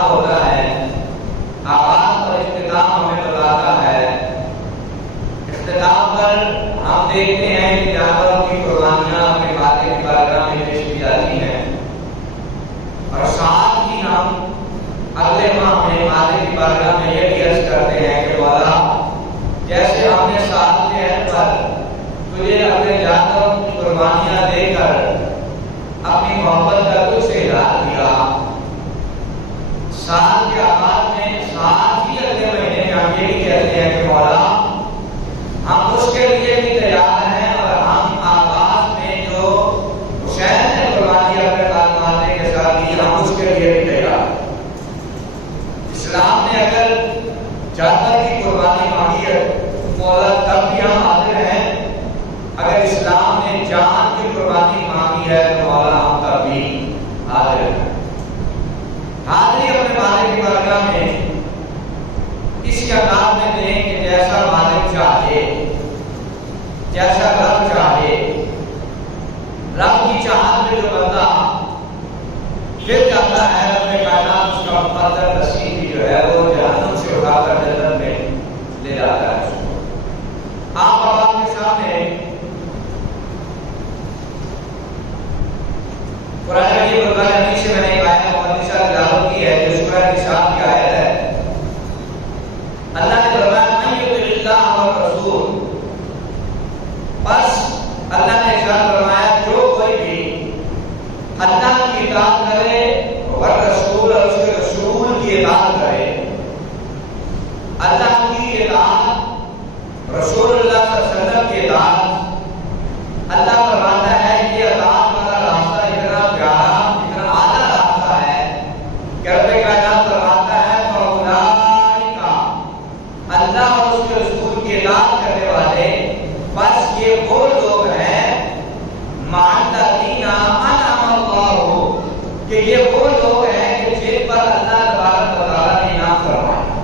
اختتام ہوتا ہے، آغاز اور اختتام ہمیں بتاتا ہے۔ اختتام پر ہم دیکھتے ہیں کہ جانوروں کی قربانیاں اپنے خالق کی بارگاہ میں پیش کی جاتی ہیں، اور ساتھ ہی ہم اگلے ماہ میں خالق کی بارگاہ میں یہ بھی عرض کرتے ہیں کہ مولا جیسے ہم نے سال کے عہد پر تجھے اپنے جانوروں کی قربانیاں دے کر اپنی محبت کا تجھ سے اظہار کیا، سال کے آغاز میں ساتھ ہی اگلے مہینے میں ہم یہ بھی کہتے ہیں کہ مولا ہم اس کے لیے بھی تیار ہیں، اور ہم آغاز میں جو حسین نے قربانی اپنے قلب ماننے کے ساتھ دی ہم اس کے لیے بھی تیار ہیں۔ اسلام نے اگر جانور کی قربانی مانگی ہے مولا تب بھی ہم حاضر ہیں، اگر اسلام نے جان کی قربانی مانگی ہے تو مولا ہم تب بھی حاضر ہیں۔ حاضری اپنے مالک کی بارگاہ میں اسی انداز میں دیں کہ جیسا مالک چاہے، جیسا رب چاہے۔ رب کی چاہت میں جو بندہ پھر جاتا ہے اپنے کائنات اس کا مقدر نصیب بھی جو ہے وہ جہنم سے اٹھا کر جنت میں لے جاتا ہے۔ آپ عوام کے سامنے قرآن کی قرآن حدیث سے میں نے ایک آیت مقدسہ تلاوت کی ہے جو سورہ نساء کی آیت ہے۔ اللہ نے فرمایا من یطع اللہ والرسول، بس اللہ نے ارشاد فرمایا جو کوئی بھی اللہ کی اطاعت کرے اور رسول اور اس کے رسول کی اطاعت کرے، اللہ کی اطاعت، رسول اللہ صلی اللہ علیہ وسلم کی اطاعت، اللہ فرماتا ہے یہ اطاعت والا راستہ اتنا پیارا اتنا اعلیٰ راستہ ہے کہ رب کائنات فرماتا ہے فاولئک، اللہ اور اس کے رسول کی اطاعت کرنے والے بس یہ وہ لوگ ہیں مع الذین انعم اللہ، کہ یہ وہ لوگ ہیں کہ جن پر اللہ تبارک و تعالیٰ نے انعام فرمایا۔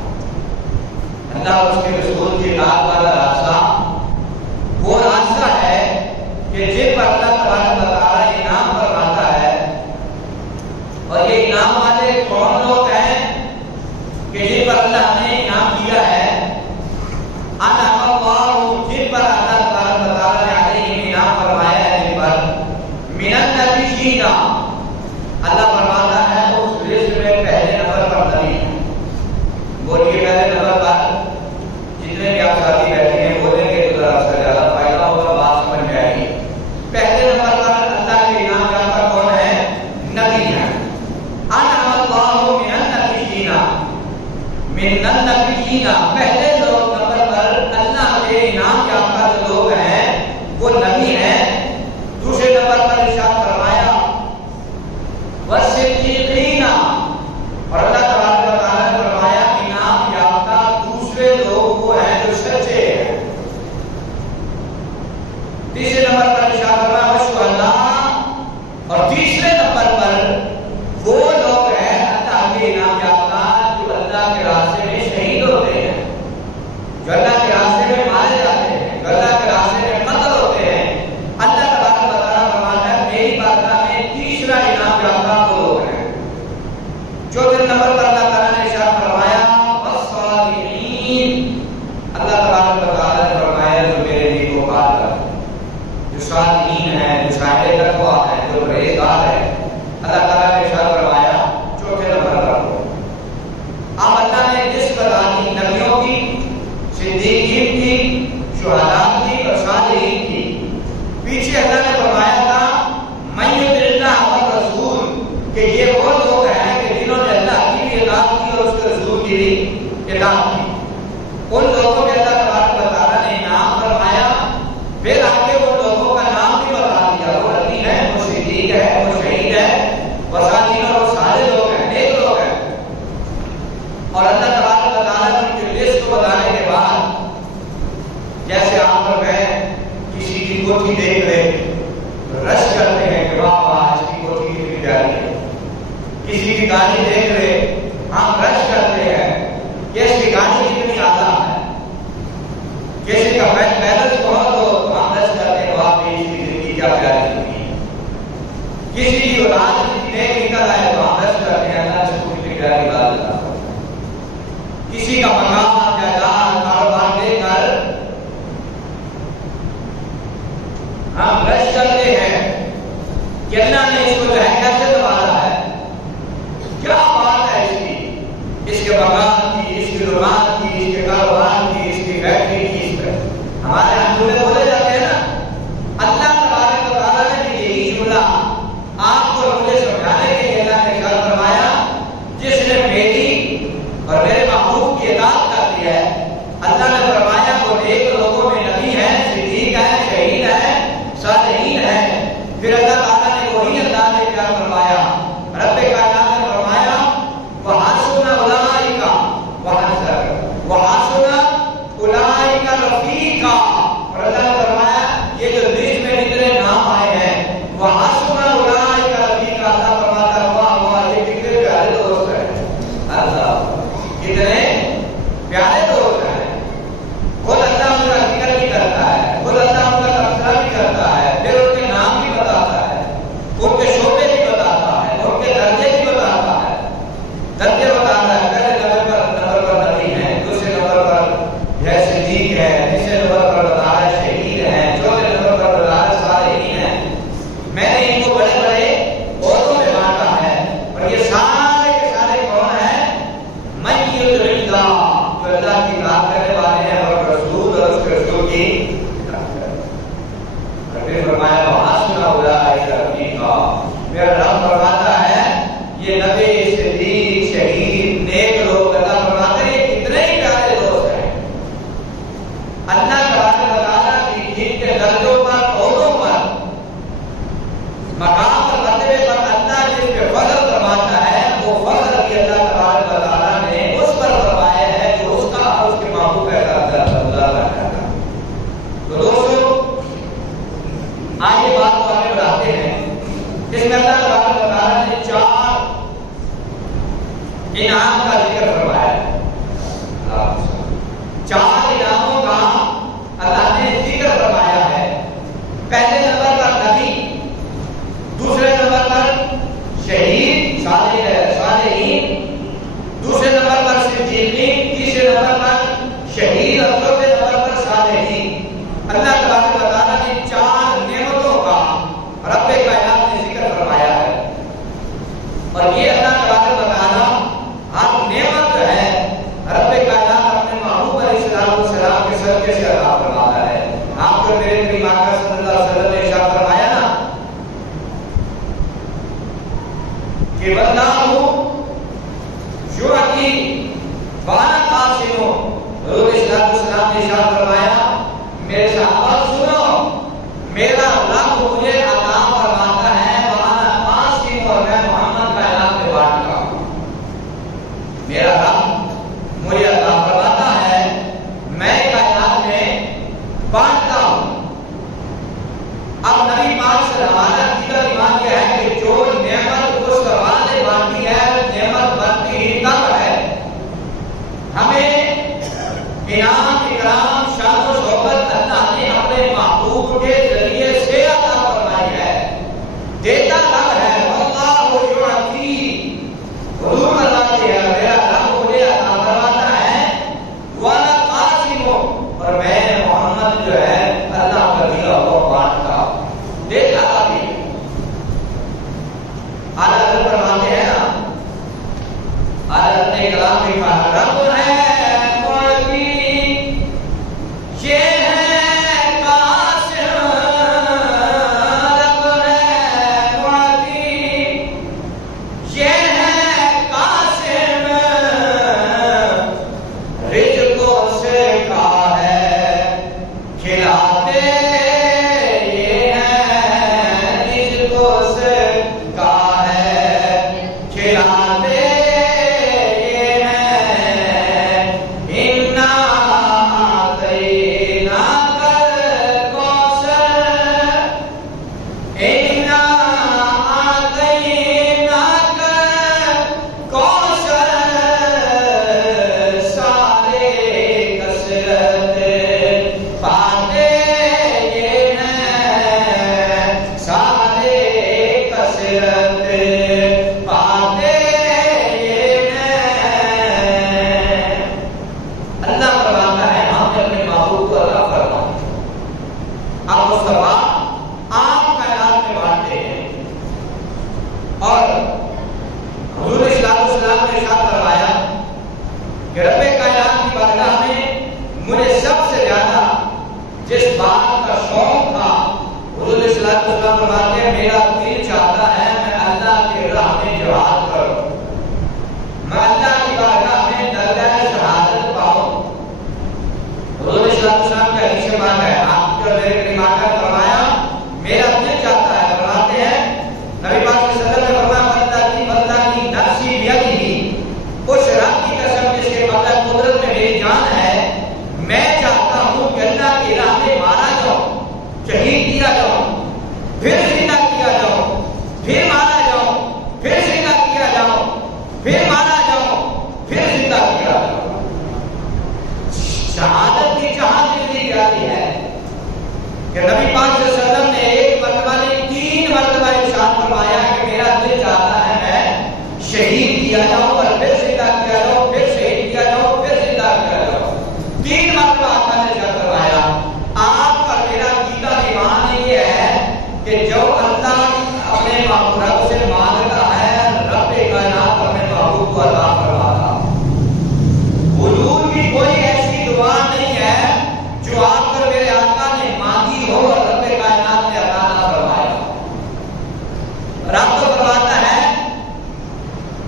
اللہ اور اس کے رسول کی اطاعت والا راستہ وہ راستہ ہے کہ جن پر اللہ تبارک و تعالیٰ انعام فرماتا ہے، اور یہ انعام والے کون لوگ ہیں کہ جن پر اللہ نے انعام دیا ہے؟ انعم اللہ، جن پر اللہ تبارک و تعالیٰ نے علیہم انعام فرمایا ہے، جن پر من النبیین، اللہ فرماتا ہے اس لسٹ میں پہلے نمبر پر نبی ہے۔ بولیے پہلے نمبر پر جتنے بھی آپ ساتھی بیٹھے ہیں بولیں گے تو ذرا سے زیادہ فائدہ ہوگا، بات سمجھ میں آئے گی۔ پہلے نمبر پر اللہ کے انعام یافتہ کون ہے؟ نبی ہیں۔ انعم اللہ من النبیین، من النبیین، پہلے لوگ نمبر پر اللہ کے انعام یافتہ جو لوگ ہیں وہ نبی ہیں۔ دوسرے نمبر پر ارشاد فرمایا والصدیقین، اور اللہ تبارک و تعالیٰ نے فرمایا انعام یافتہ دوسرے لوگ وہ ہیں جو سچے ہیں۔ تیسرے نمبر پر ارشاد فرمایا والشہداء، اور تیسرے نمبر پر وہ لوگ ہیں اللہ کے انعام یافتہ جو اللہ کے راستے میں شہید ہوتے ہیں، جو اللہ کے راستے میں مارے جاتے ہیں، جو اللہ کے راستے میں قتل ہوتے ہیں۔ اللہ تبارک و تعالیٰ فرماتا ہے میری بارگاہ میں تیسرا انعام یافتہ وہ لوگ ہیں۔ چوتھے نمبر پر اللہ تعالیٰ نے ارشاد فرمایا والصالحین، اللہ تبارک و تعالیٰ نے فرمایا جو میرے نیکوکار ہیں، جو صالحین ہیں، جو صاحب تقویٰ ہیں، جو پرہیزگار ہیں، اللہ تعالیٰ نے ارشاد فرمایا چوتھے نمبر پر وہ۔ اب اللہ نے جس بتانی نبیوں کی، صدیقین کی، شہداء کی اور صالحین کی، پیچھے اللہ نے فرمایا تھا من یطع اللہ والرسول، کہ یہ وہ لوگ ہیں کہ جنہوں نے اللہ کی بھی اطاعت کی اور اس کے رسول کی بھی اطاعت کی، ان لوگوں میں اللہ تبارک و تعالیٰ نے انعام فرمایا۔ پھر آگے وہ لوگوں کا نام بھی بتا دیا، وہ نبی ہے، وہ صدیق ہے، وہ شہید ہے، وہ صالحین، اور وہ سارے لوگ ہیں، نیک لوگ ہیں۔ اور اللہ تبارک و تعالیٰ نے ان کی لسٹ کو بتانے کے بعد جیسے آپ اور میں کسی کی کوٹھی دیکھ لیں رش کرتے ہیں کہ واہ واہ اس کی کوٹھی کتنی پیاری ہے، کسی کی گاڑی دیکھ لیں ہم رش کرتے ہیں کہ اس کی گاڑی کتنی اعلیٰ ہے، کسی کا بیلنس بہت ہو تو ہم رش کرتے ہیں واہ اس کی زندگی کیا پیاری زندگی ہے، کسی کی اولاد نیک نکل آئے تو ہم رش کرتے ہیں اللہ سے کتنی پیاری بات کے مکان کی، اس کی دکان کی، اس کے کاروبار کی، اس کی فیکٹری کی، اس پر ہمارے یہاں جملے بولے جاتے ہیں نا. اللہ تبارک و تعالیٰ نے یہی جملہ آپ کو مجھے سمجھانے کے لیے اللہ نے ارشاد فرمایا جس نے میری اور میرے محبوب کی اطاعت کرتی ہے. اللہ نے فرمایا وہ ایک لوگوں میں نبی ہے، صدیق ہے، شہید ہے، صالحین ہے. پھر اللہ تعالیٰ نے وہی اللہ نے کیا فرمایا، رب کائنات نے فرمایا وحسن اولئک رفیقا. اور اللہ نے فرمایا یہ جو لسٹ میں جتنے نام آئے ہیں وحسن اولئک رفیقا، اللہ فرماتا ہے واہ واہ یہ کتنے پیارے دوست ہیں. اللہ کتنے پیارے دوست ہیں. خود اللہ ان کا ذکر بھی کرتا ہے، خود اللہ ان کا تذکرہ بھی کرتا ہے، پھر ان کے نام بھی بتاتا ہے، ان کے شعبے بھی بتاتا ہے، ان کے درجے بھی بتاتا ہے. درجے بتاتا ہے پہلے نمبر پر نبی ہے، دوسرے نمبر پر ہے صدیق ہے، تیسرے نمبر پر بتا ہے شہید ہے، چوتھے نمبر پر بتا ہے صالحین ہے. میں نے ان کو بڑے بڑے عہدوں میں بانٹا ہے. اور یہ سارے کے سارے کون ہیں؟ من یطع اللہ، جو اللہ کی اطاعت کرنے والے ہیں اور رسول اور اس کے رسول کی اطاعت کرتے ہیں. اور پھر فرمایا وحسن اولئک رفیقا. میرا رب فرماتا ہے یہ نبی، صدیق، شہید، نیک لوگ اللہ فرماتے ہیں یہ کتنے ہی پیارے دوست ہیں. اللہ تبارک و تعالیٰ کی جن کے درجوں پر، عہدوں پر، مقام اور مرتبے پر اللہ جس پہ فضل فرماتا ہے وہ فضل بھی اللہ تبارک و تعالیٰ نے اس پر فرمایا ہے جو اس کا اور اس کے محبوب کا اللہ کرتا ہے. تو دوستو آئیے بات کو آگے بڑھاتے ہیں. اس میں اللہ تبارک و تعالیٰ نے 4 انعام کا ذکر فرمایا ہے. 4 انعاموں کا اللہ نے ذکر فرمایا ہے. پہلے نمبر پر نبی، دوسرے نمبر پر شہید صالحین، دوسرے نمبر پر صدیقین، تیسرے نمبر پر شہید اور چوتھے نمبر پر صالحین. اللہ تبارک و تعالیٰ نے 4 نعمتوں کا رب کائنات نے ذکر فرمایا ہے. اور یہ اللہ تبارک و تعالیٰ ہر نعمت جو ہے رب کائنات اپنے محبوب علیہ السلام کے صدقے سے عطا فرماتا ہے. آپ کو میرے نبی آقا صلی اللہ علیہ وسلم نے ارشاد فرمایا نا کہ واللہ یعطی وانا قاسم. حضور صلی اللہ علیہ وسلم نے ارشاد فرمایا میرے صحابہ سنو، میرا رب مجھے عطا فرماتا ہے وانا قاسم، اور میں محمد کائنات میں بانٹتا ہوں. میرا رب مجھے عطا فرماتا ہے، میں کائنات میں بانٹتا ہوں. اب نبی پاک سے ہمارا عقیدہ ایمان کیا ہے کہ جو نعمت اس سوال نے بانٹی ہے نعمت بنتی ہی تب ہے. ہمیں انعام، اکرام، شان و شوکت اللہ نے اپنے محبوب کے ذریعے سے عطا فرمائی ہے. دیتا رب ہے، واللہ یعطی. حضور بتاتے ہیں میرا رب مجھے عطا فرماتا ہے وانا قاسم، اور میں محمد جو ہے اللہ کا دیا وہ بانٹتا ہوں. دیتا رب. اعلیٰ فرماتے ہیں نا، اعلیٰ نے کلام میں کہا رب ہے کہ نبی پاک صلی اللہ علیہ وسلم نے ایک مرتبہ نہیں 3 مرتبہ ارشاد فرمایا کہ میرا دل چاہتا ہے میں شہید کیا جاؤں اور پھر زندہ کیا جاؤں، پھر شہید کیا جاؤں، پھر زندہ کیا جاؤں۔ 3 مرتبہ آقا نے ارشاد فرمایا۔ آپ کا میرا عقیدہ ایمان یہ ہے کہ جو اللہ اپنے رب سے مانگتا ہے رب کائنات اپنے محبوب کو عطا فرماتا۔ حضور کی کوئی ایسی دعا نہیں ہے جو آپ پر میرے آقا نے مانگی ہو اور رب کائنات نے عطا نہ فرمایا۔ رب تو فرماتا ہے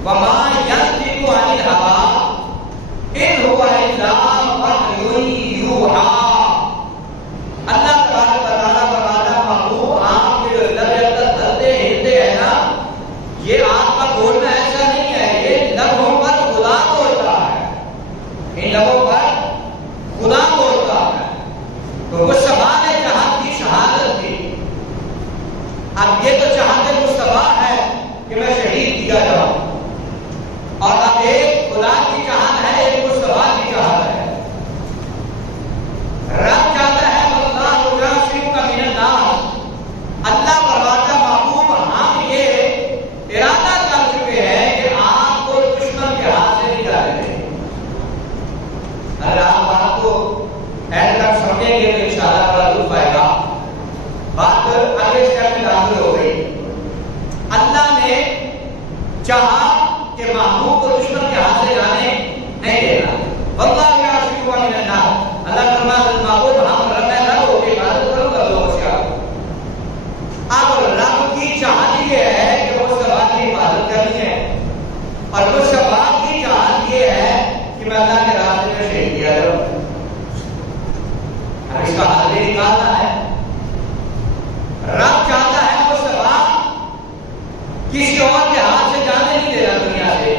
وما ينطق عن الهوى ان هو الا وحی یوحی۔ اللہ تبارک و تعالیٰ فرماتا محبوب آپ کے جو لب ہلتے ہلتے ہیں نا، یہ آپ کا بولنا ایسا نہیں ہے، یہ لبوں پر خدا بولتا ہے، ان لبوں پر خدا بولتا ہے۔ تو مصطفیٰ نے جہاں کی شہادت دی، اب یہ تو چاہتے مصطفیٰ ہے کہ میں شہید کیا جاؤں، اور اب ایک خدا کی چاہت ہے، ایک مصطفیٰ کی چاہت ہے۔ رب چاہتا ہے واللہ یعصمک من الناس، اللہ فرماتا محبوب ہم یہ ارادہ کر چکے ہیں کہ آپ کو دشمن کے ہاتھ سے نہیں جانے دیں۔ اگر آپ بات کو ایسا تک سمجھیں گے تو انشاءاللہ بڑا لطف آئے گا۔ بات اگلے اسٹیپ میں داخل ہو گئی۔ اللہ نے چاہا کہ محبوب کو دشمن کے ہاتھ سے جانے نہیں دینا۔ واللہ یعصمک من الناس، اللہ فرماتا ہے محبوب ہم رب ہو کے عبادت کروں گا لوگوں سے۔ اب رب کی چاہت یہ ہے کہ مصطفیٰ کی عبادت کرنی ہے، اور مصطفیٰ کی چاہت یہ ہے کہ میں اللہ کے راستے میں شہید کیا جاؤں۔ اب اس کا حل بھی نکالنا ہے۔ رب چاہتا ہے مصطفیٰ کسی اور کے ہاتھ سے جانے نہیں دینا دنیا سے،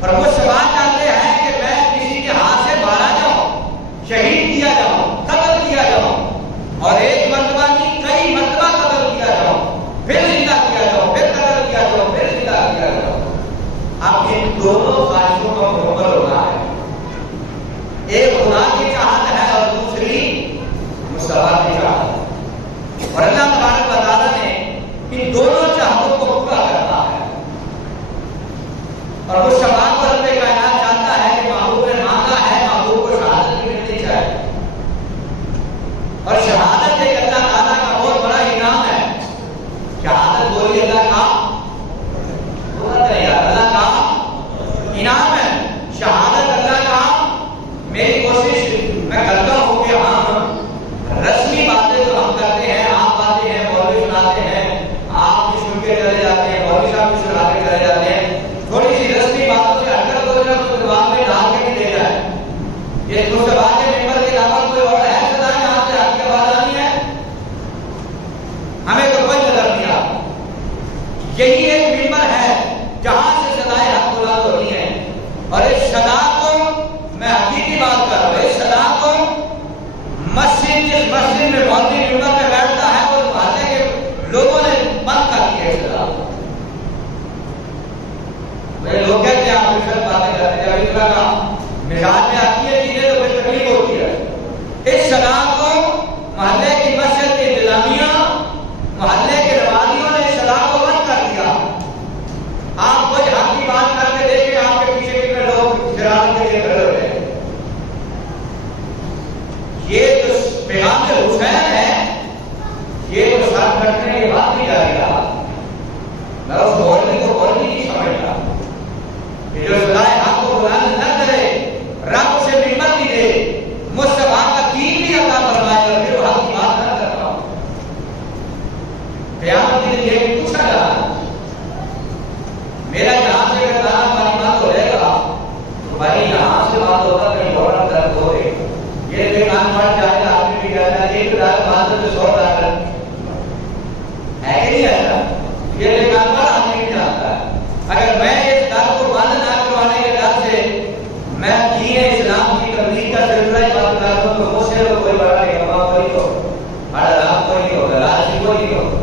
اور مصطفیٰ چاہتے ہیں کہ میں کسی کے ہاتھ سے مارا جاؤں، شہید کیا جاؤں، قتل کیا جاؤں، اور ایک مرتبہ نہیں کئی مرتبہ قتل کیا جاؤں، پھر زندہ کیا جاؤں، پھر قتل کیا جاؤں، پھر زندہ کیا جاؤں۔ اب ان دونوں خواہشوں کا مکمل ہونا ہے۔ ایک خدا کی چاہت ہے اور دوسری مصطفیٰ کی چاہت ہے، اور اللہ تبارک و تعالیٰ نے ان دونوں چاہتوں کو پورا کرنا ہے۔ اور وہ شباب کو رب کائنات چاہتا ہے کہ محبوب نے مانگا ہے، محبوب کو شہادت بھی ملنی چاہیے، اور شہادت ایک اللہ تعالیٰ کا بہت بڑا انعام ہے۔ شہادت بولی اللہ کا اللہ کا انعام ہے۔ شہادت اللہ کا، میری کوشش میں کرتا ہوں کہ ہم رسمی باتیں جو ہم کرتے ہیں، عام باتیں ہیں، مولوی سناتے ہیں، آپ بھی سن کے چلے جاتے ہیں، مولوی صاحب بھی سنا کے چلے جاتے ہیں، تھوڑی سی رسمی باتوں سے ہٹ کر تو جب دماغ میں ڈال کے بھی دے جائے۔ یہ مصطفیٰ کے ممبر کے علاوہ کوئی اور ہے خدا یہاں سے ہٹ کے آواز آنی ہے؟ ہمیں تو کوئی نظر نہیں آتا۔ یہی ایک ممبر ہے جہاں سے صدائے حق بلند ہوتی ہیں، اور اس صدا کو میں حقیقی بات کر رہا ہوں، اس صدا کو جس مسجد میں مولوی ممبر پہ بیٹھتا ہے وہ محلے کے لوگوں نے بند کر دیا ہے صدا۔ میرے لوگ کہتے ہیں آپ پھر باتیں کرتے ہیں، جب اس طرح کا مزاج میں آتی ہے چیزیں تو پھر تکلیف ہوتی ہے۔ اس صدا کو محلے کی مسجد کی انتظامیہ، محلے کے نمازیوں نے اس صدا کو بند کر دیا۔ آپ کوئی حق کی بات کر کے دیکھیں، آپ کے پیچھے کتنے لوگ شرارت کے لیے کھڑے ہوئے ہیں۔ یہ جو پیغام حسین ہے، یہ تو سر کٹنے کے بعد نہیں جائے گا۔ میں اس بولنے کو بولنے نہیں سمجھتا کہ جو صدائے حق کو بلند نہ کرے، رب سے ممبر نہیں دے، مصطفیٰ کا دین بھی عطا فرمائے اور پھر وہ حق کی بات نہ کرتا ہوں۔ قیامت کے لیے یہ پوچھا جا رہا ہے، میرا یہاں سے اگر دانا پانی بند ہو جائے گا تو بھائی یہاں سے بات ہوگا کہیں اور درد ہو رہے، یہ کوئی کام پڑ جائے گا، آپ نے بھی کہا ایک دار بات تو 100 دار ہے کہ نہیں ایسا؟ یہ کوئی کام پڑ آپ نے بھی جانتا ہے۔ اگر میں اس در کو بند نہ کروانے کے ڈر سے میں دین اسلام کی تبلیغ کا سلسلہ ہی بند کر دوں تو مجھ سے تو کوئی بڑا نہیں ہوگا، کوئی تو حرام کوئی نہیں ہوگا، راضی کوئی نہیں ہوگا۔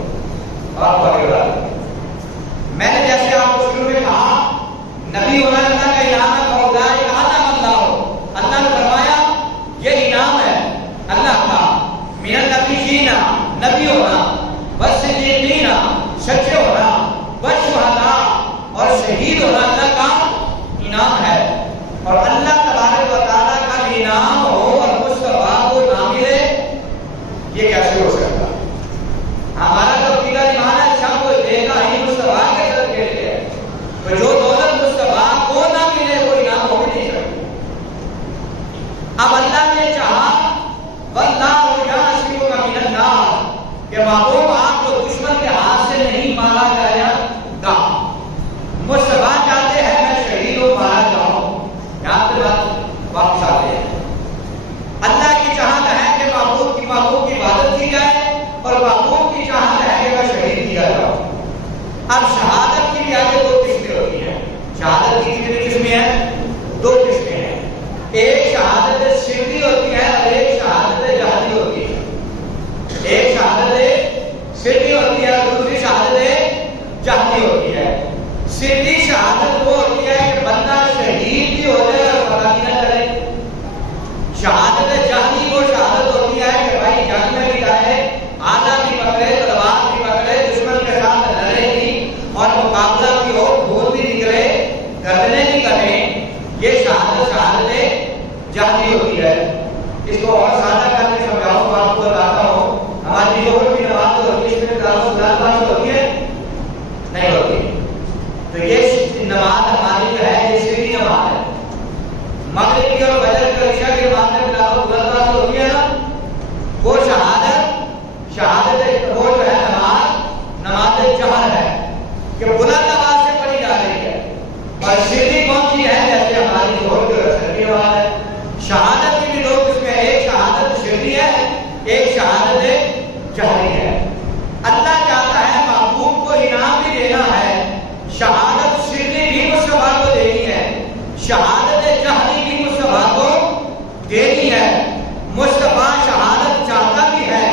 اور پکڑا میں نے جیسے آپ کو شروع میں کہا نبی ہونا اللہ کا انعام ہے، فوزائے کہا بندہ ہو، اللہ نے فرمایا یہ انعام ہے اللہ کا، من النبیین ہونا اللہ کا انعام ہے، اور اللہ تبارک و تعالیٰ کا انعام ہو اور مصطفیٰ کو نہ ملے، یہ کیسے ہو سکتا؟ ہمارا تو عقیدہ ایمان ہے سب کچھ دینا ہی مصطفیٰ کے ساتھ کے لیے ہے، تو جو دولت مصطفیٰ کو نہ ملے وہ انعام ہو بھی نہیں سکتی۔ اب اللہ نے چاہا واللہ یعصمک من الناس کہ محبوب آپ کو دشمن کے ہاتھ سے نہیں مارا جائے گا۔ مصطفیٰ چاہتے ہیں میں شہید ہوں مارا جاؤں، یہاں پہ بات واپس آتے ہیں۔ اللہ کی چاہت ہے کہ محبوب کی عبادت کی جائے اور محبوب کی چاہت ہے کہ میں شہید کیا جاؤں۔ اب شہادت کی بھی آگے دو قسمیں ہوتی ہیں۔ شہادت کی کتنی قسمیں ہیں؟ دو قسمیں ہیں۔ ایک شہادت سری ہوتی ہے اور ایک شہادت جہری ہوتی ہے۔ ایک شہادت سری ہوتی ہے اور دوسری شہادت جہری ہوتی ہے۔ سری شہادت وہ ہوتی ہے کہ بندہ شہید بھی ہو جائے اور پتہ بھی نہ چلے۔ شہادت جہری وہ شہادت ہوتی ہے کہ بھائی جنگ میں بھی جائے، آدھا بھی پکڑے، تلوار بھی پکڑے، دشمن کے ساتھ لڑے بھی اور مقابلہ بھی ہو، خون بھی نکلے، گردنیں بھی کٹیں، یہ شہادت جہری ہوتی ہے۔ اس کو اور سادہ کر کے سمجھاؤں تو آپ کو بتاتا ہوں، ہماری جو بھی نماز ہوتی ہے اس میں دعوت ہوتی ہے نہیں ہوتی، تو یہ نماز ہماری جو ہے یہ سری نماز ہے۔ مغرب کی اور فجر کی اور عشاء کی نماز میں دعوت ہوتی ہے نا، وہ شہادت وہ جو ہے نماز جہر ہے کہ بلند آواز سے پڑھی جا رہی ہے، اور سری کون سی ہے؟ جیسے ہماری ظہر کی اور عصر کی نماز ہے۔ شہادت کی بھی دو قسمیں، ایک شہادت سری ہے، ایک شہادت جہری ہے۔ اللہ چاہتا ہے محبوب کو انعام بھی دینا ہے، شہادت سری بھی مصطفیٰ کو دینی ہے، شہادت جہری بھی مصطفیٰ کو دینی ہے۔ مصطفیٰ شہادت چاہتا بھی ہے،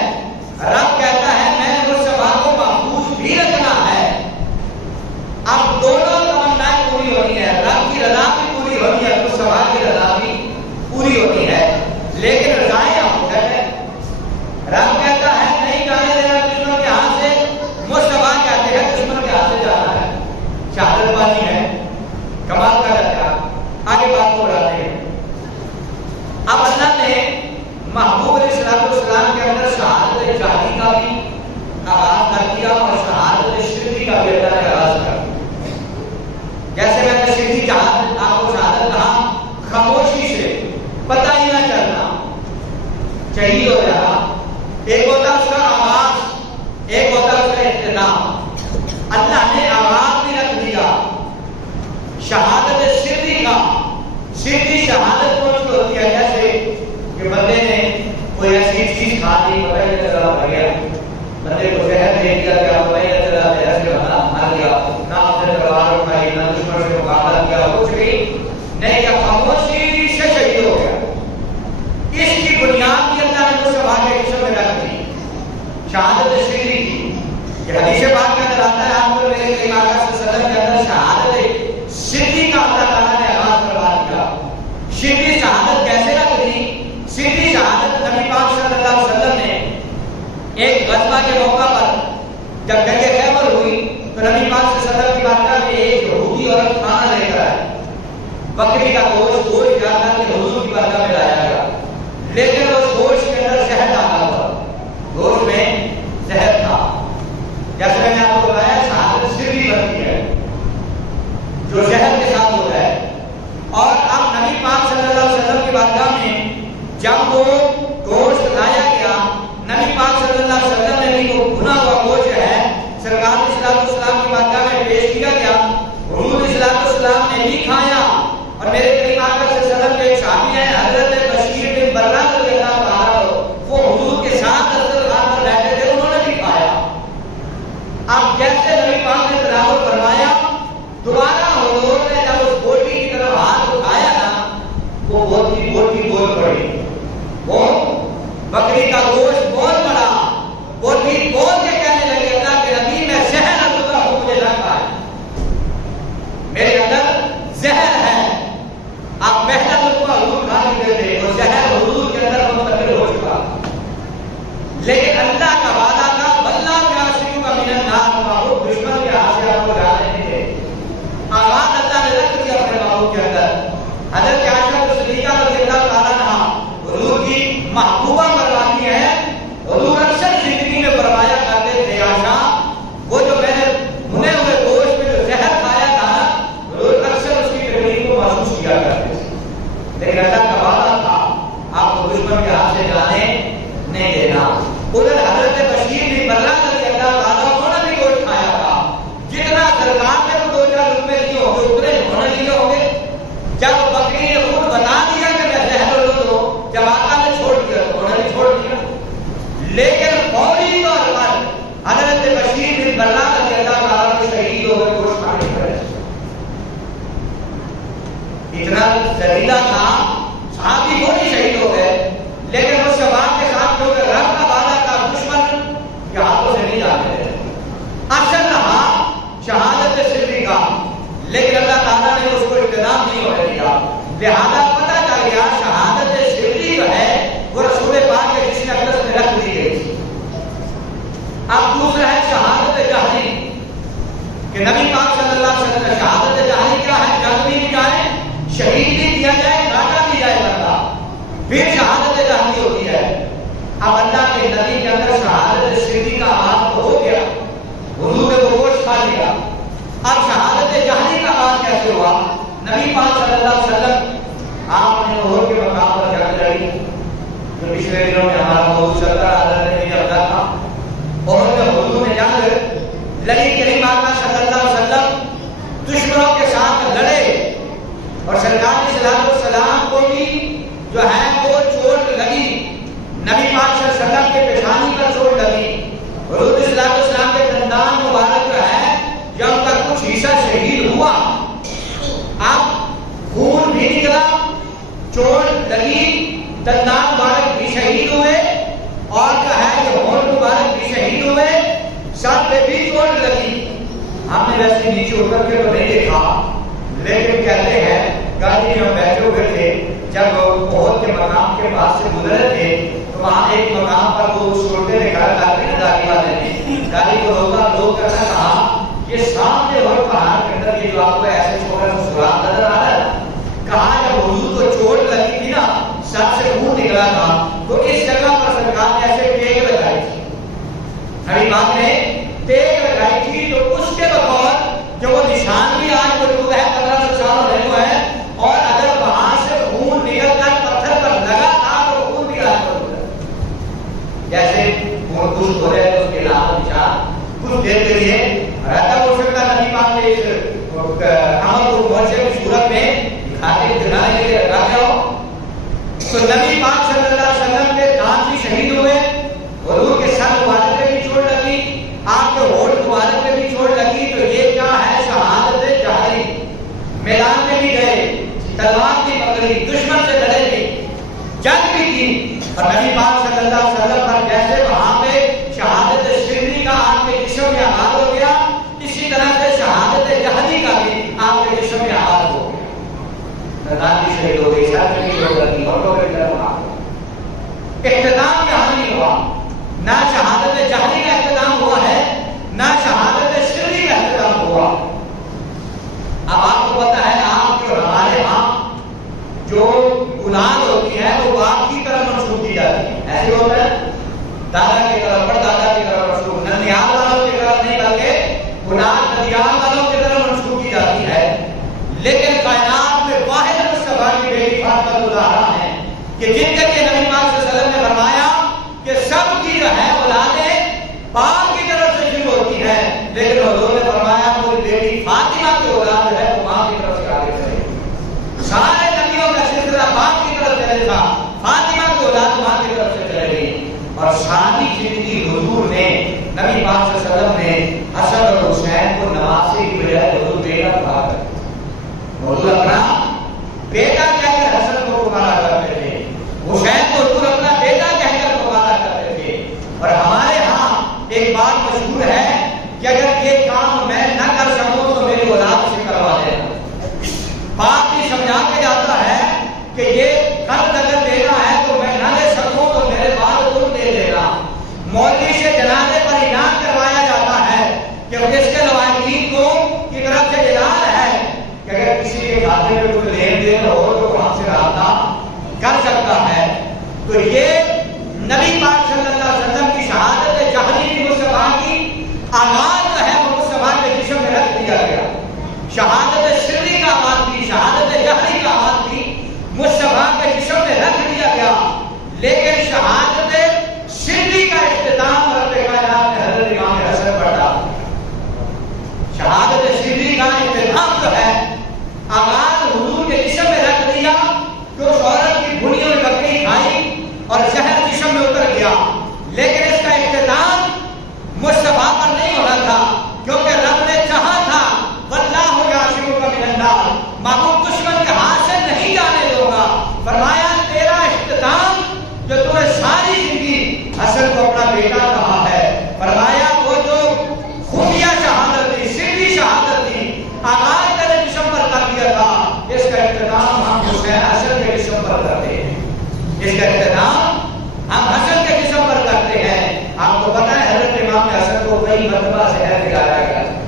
رب کہتا ہے میں مصطفیٰ کو محفوظ بھی رکھنا ہے۔ اب دونوں تمنائیں پوری ہونی ہے، رب کی رضا بھی پوری ہونی ہے، مصطفیٰ کی رضا بھی پوری ہوتی ہے، لیکن رضائیں آپ ہے۔ رب کہتا ہے نہیں جانے دینا دشمن کے ہاتھ سے، مصطفیٰ کہتے ہیں دشمن کے ہاتھ سے جانا ہے۔ شہادت بانی ہے، کمال کا درجہ۔ آگے بات کو بڑھاتے ہیں۔ اب اللہ نے محبوب علیہ السلام کے اندر شہادت جہری کا بھی آغاز کر دیا اور شہادت سری کا بھی اللہ نے آغاز کر دیا۔ جیسے میں نے سری جہاد آپ کو شہادت کہا، خاموشی سے پتہ ہی نہ چلنا، شہید ہو جانا۔ ایک ہوتا اس کا آغاز، ایک ہوتا اس کا اختتام۔ اللہ نے آغاز بھی رکھ دیا شہادت سری کا۔ سری شہادت کون سی ہوتی ہے؟ جیسے کہ بندے نے کوئی ایسی چیز کھا لی، پتہ ہی نہ چلا مر گیا، بندے کو زہر دے دیا کہ پتہ ہی نہ چلا زہر سے بنا مر گیا، نہ اپنے تلوار اٹھائی، نہ دشمن سے مقابلہ کیا، کچھ بھی نہیں کیا، خاموشی سے شہید ہو گیا۔ اس کی بنیاد بھی اللہ نے مصطفیٰ کے قسم میں رکھ دی، شہادت سری کی۔ یہ حدیث پاک میں آتا ہے آپ کو میرے کریم آقا صلی اللہ علیہ وسلم کے اندر شہادت سری کا اللہ تعالیٰ نے آغاز کروا دیا۔ سری شہادت کیسے رکھ دی؟ سری شہادت نبی پاک صلی اللہ علیہ وسلم نے ایک غزوہ کے موقع پر جب جنگ خیبر ہوئی تو نبی پاک صلی اللہ علیہ وسلم کی بارگاہ میں ایک یہودی عورت کھانا لے کر آئی، بکری کا گوشت جا کر کے حضور کی بارگاہ میں لایا گیا، لیکن اس گوشت کے اندر زہر ڈالا تھا، گوشت میں زہر تھا۔ جیسے میں نے آپ کو بتایا شہادت سری بنتی ہے جو زہر کے ساتھ ہوتا ہے۔ اور اب نبی پاک صلی اللہ علیہ وسلم کی بارگاہ میں جب وہ گوشت لایا گیا، نبی پاک صلی اللہ علیہ وسلم نے بھی وہ بھنا ہوا گوشت ہے سرکار اسلام کی بارگاہ میں پیش کیا گیا، حضور اسلام نے بھی کھایا۔ اور میرے کریم آقا صلی اللہ علیہ وسلم کے ایک صحابی ہیں حضرت بشیر بن برہ رضی اللہ عنہ، وہ حضور کے ساتھ دسترخوان پر بیٹھے تھے، انہوں نے بھی کھایا۔ اب جیسے نبی پاک نے تلاوت فرمایا، دوبارہ حضور نے جب اس بوٹی کی طرف ہاتھ اٹھایا نا، وہ بوٹی بول پڑی، وہ بکری کا گوشت بول پڑا، بوٹی بول کے کہنے لگے اللہ کے نبی میں زہر اللہ کو مجھے لگتا ہے، میرے اندر زہر ہے۔ آپ پہلا لقمہ حضور کھا چکے تھے، وہ زہر حضور کے اندر منتقل ہو چکا، لیکن اللہ کا وعدہ تھا واللہ یعصمک من الناس، محبوب دشمن کے ہاتھ سے آپ کو جانے نہیں دے۔ آغاز اللہ حضرت عائشہ صدیقہ رضی اللہ تعالیٰ عنہا حضور کی محبوبہ فرماتی ہیں حضور اکثر زندگی میں فرمایا کرتے تھے عائشہ وہ جو میں نے بھنے ہوئے گوشت میں جو زہر کھایا تھا حضور اکثر اس کی تکلیف کو محسوس کیا کرتے تھے لیکن اللہ کا وعدہ تھا آپ کو دشمن کے ہاتھ سے جانے نہیں دینا. ادھر حضرت بشیر بن برہ رضی اللہ تعالیٰ انہوں نے بھی گوشت کھایا تھا. جتنا سرکار نے وہ 2-4 روپے لیے ہوں گے اتنے انہوں نے لیے ہوں گے. جب بکری نے خود بتا دیا کہ میں زہر لو دو جب آقا نے چھوڑ دیا تو انہوں نے بھی چھوڑ دیا. لیکن فوری طور پر حضرت بشیر بن برہ رضی اللہ تعالیٰ کے شہید ہو گئے گوشت کھانے پر. اتنا زہریلا تھا صحابی وہ بھی شہید ہو گئے لیکن اس شباب کے ساتھ جو کہ رب کا وعدہ کا دشمن کے ہاتھوں سے نہیں جاتے تھے. اصل رہا شہادت سری کا لیکن اللہ تعالیٰ نے اس کو اقتدام نہیں ہونے دیا. لہذا پتہ چل گیا شہادت سری جو ہے وہ رسول پاک کے جس نے اقدس میں رکھ دی گئی تھی. اب دوسرا ہے شہادت جہری کہ نبی پاک صلی اللہ علیہ وسلم شہادت جہری کیا ہے؟ جنگ بھی جائے شہید بھی کیا جائے کاٹا بھی جائے بندہ پھر شہادت جہری ہوتی ہے. اب اللہ کے نبی کے اندر شہادت سری کا آغاز تو ہو گیا حضور نے وہ گوشت کھا لیا. اب شہادت جہری کا آغاز کیسے ہوا؟ نبی پاک صلی اللہ علیہ وسلم آپ نے لاہور کے مقام پر جنگ لڑی جو پچھلے دنوں میں ہمارا موضوع چل رہا حضرت نے جب تھا اور جب حضور نے جنگ لڑی کریم آقا صلی اللہ علیہ وسلم دشمنوں کے ساتھ لڑے اور سرکار صلی اللہ علیہ وسلم کو بھی جو ہے وہ چوٹ لگی. نبی پاک صلی اللہ علیہ وسلم کے پیشانی پر چوٹ لگی. حضور صلی اللہ علیہ وسلم کے دندان مبارک جو ہے یا ان کا کچھ حصہ شہید ہوا. اب خون بھی نکلا چوٹ لگی دندان مبارک بھی شہید ہوئے اور جو ہے کہ ہونٹ مبارک بھی شہید ہوئے سر پہ بھی چوٹ لگی. ہم نے ویسے نیچے اتر کے تو نہیں دیکھا لیکن کہتے ہیں گاڑی میں ہم بیٹھے ہوئے تھے جب احد کے مقام کے پاس سے گزرے تھے تو وہاں ایک مقام پر وہ چھوٹے نے گھر لا کے گاڑی والے نے گاڑی کو روکا روک کر کہا یہ سامنے اور پہاڑ کے اندر یہ جو آپ کو ایسے چھوٹا سا سوراخ نظر آ رہا ہے کہا جب حضور کو چوٹ لگی تھی نا سر سے خون نکلا تھا تو اس جگہ پر سرکار نے ایسے ٹیک لگائی تھی. نبی پاک نے ٹیک لگائی تھی تو اس کے بغیر جو وہ نشان بھی آج موجود ہے 1500 سال ہونے کو ہے اور اگر وہاں سے خون نکل کر پتھر پر لگا تھا تو خون بھی آج موجود ہے. جیسے خون خشک ہو جائے تو اس کے علاوہ نشان کچھ دیر کے لیے رہتا ہو سکتا. نبی پاک نے اس عمل کو معجزے کی صورت میں دکھاتے دکھانے کے لیے رکھا گیا ہو. تو نبی پاک صلی اللہ علیہ وسلم کے دانت بھی شہید ہوئے حضور کے سر مبارک پہ بھی چوٹ لگی آپ کے ہونٹ مبارک پہ بھی چوٹ لگی. تو یہ کیا ہے؟ شہادت جہری. میدان میں بھی گئے تلوار بھی پکڑی دشمن سے لڑے بھی جنگ بھی کی اور نبی پاک صلی اللہ علیہ وسلم پر جیسے وہاں پہ شہادت سری کا آپ کے جسم میں آغاز ہو گیا اسی طرح سے شہادت جہری کا بھی آپ کے جسم میں آغاز ہو گیا. نظام بھی شہید ہو گئی سر بھی ہو گئی اور اختتام یہاں نہیں ہوا. نہ شہادت جہری کا اختتام ہوا ہے نہ شہادت سری کا اختتام ہوا. اب آپ کو پتا ہے آپ کے اور ہمارے ہاں جو اولاد ہوتی ہے وہ باپ کی طرف منسوخ کی جاتی ہے. ایسے ہوتا ہے دادا کی طرف پردادا کی طرف منسوخ ننیال والوں کی طرف نہیں بلکہ اولاد ننیال والوں کی طرف منسوخ کی جاتی ہے. لیکن کائنات میں واحد مصطفیٰ کی بیٹی فاطمہ الزہرا ہے کہ جن کے نبی پاک صلی اللہ علیہ وسلم نے فرمایا کہ سب کی جو ہے اولادیں باپ کی طرف سے شروع ہوتی ہے لیکن حضور نے فرمایا میری بیٹی فاطمہ کی اولاد ہے وہ ماں کی طرف سے آگے چلے گی. سارے نبیوں کا سلسلہ باپ کی طرف چلے گا فاطمہ کی اولاد ماں کی طرف سے چلے گی. اور ساری زندگی حضور نے نبی پاک صلی اللہ علیہ وسلم نے حسن اور حسین کو نواسے کی بجائے حضور بیٹا کہا کرتے حضور اپنا بیٹا کہہ کر حسن کو پکارا کرتے تھے حسین کو حضور اپنا بیٹا کہہ کر پکارا کرتے تھے. اور ہمارے ہاں ایک بات مشہور ہے کہ اگر یہ کام میں نہ کر سکوں تو میری اولاد سے کروا دینا. باپ بھی سمجھا کے جاتا ہے کہ یہ قرض اگر دینا ہے تو میں نہ دے سکوں تو میرے بعد تم دے دینا. مولوی سے جنازے پر اعلان کروایا جاتا ہے کہ جس کے لوائقین کو کی طرف سے اعلان ہے کہ اگر کسی کے کھاتے میں کوئی لین دین ہو آپ سے رابطہ کر سکتا ہے۔ تو یہ نبی پاک صلی اللہ علیہ وسلم کی شہادت جہری کی مصطفیٰ کی آغاز جو ہے وہ مصطفیٰ کے جسم میں رکھ دیا گیا۔ شہادت سری کا آغاز بھی، شہادت جہری کا آغاز بھی مصطفیٰ کے جسم میں رکھ دیا گیا، لیکن شہادت سری کا اختتام رب کائنات نے حضرت امام حسن پر ڈالا۔ شہادت سری کا اختتام جو ہے آغاز حضور کے جسم میں رکھ دیا، جو عورت کی بھنی ہوئی بکری کھائی اور زہر جسم میں اتر گیا، لیکن اس کا اختتام مصطفیٰ پر نہیں ہونا تھا، کیونکہ رب نے چاہا تھا واللہ یعصمک من الناس، محبوب دشمن کے ہاتھ سے نہیں جانے دوں گا۔ فرمایا تیرا اختتام جو تو نے ساری زندگی حسن کو اپنا بیٹا کہا ہے، فرمایا وہ جو خفیہ شہادت تھی، سری شہادت تھی، آغاز تیرے جسم پر کر دیا تھا، اس کا اختتام ہم حسین حسن کے جسم پر کرتے ہیں۔ اس کا اختتام ہم حسن کے جسم پر کرتے ہیں۔ آپ کو پتا ہے حضرت امام حسن کو کئی مرتبہ زہر پلایا گیا تھا،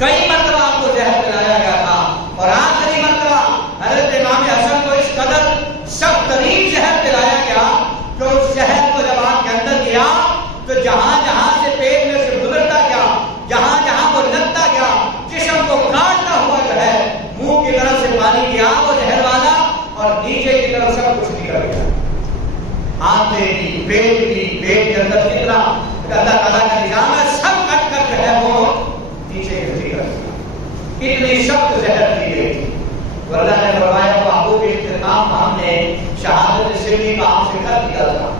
کئی مرتبہ آپ کو زہر پلایا گیا تھا، اور آخری مرتبہ حضرت امام حسن کو اس قدر سخت ترین زہر پلایا گیا کہ اس زہر کو جب آپ کے اندر گیا تو جہاں جہاں سے پیٹ میں سے گزرتا گیا، جہاں جہاں وہ لگتا گیا، جسم کو کاٹتا ہوا جو ہے منہ کی طرف سے پانی گیا وہ زہر والا، اور نیچے کی طرف سب کچھ نکل گیا، آنتیں بھی، پیٹ بھی، پیٹ کے اندر جتنا اللہ تعالیٰ کا نظام ہے سب کٹ کر جو ہے وہ نیچے گر گیا۔ اتنی سخت زہر دی گئی تھی، تو اللہ نے فرمایا محبوب اختتام ہم نے شہادت سری کا آپ سے کر دیا تھا،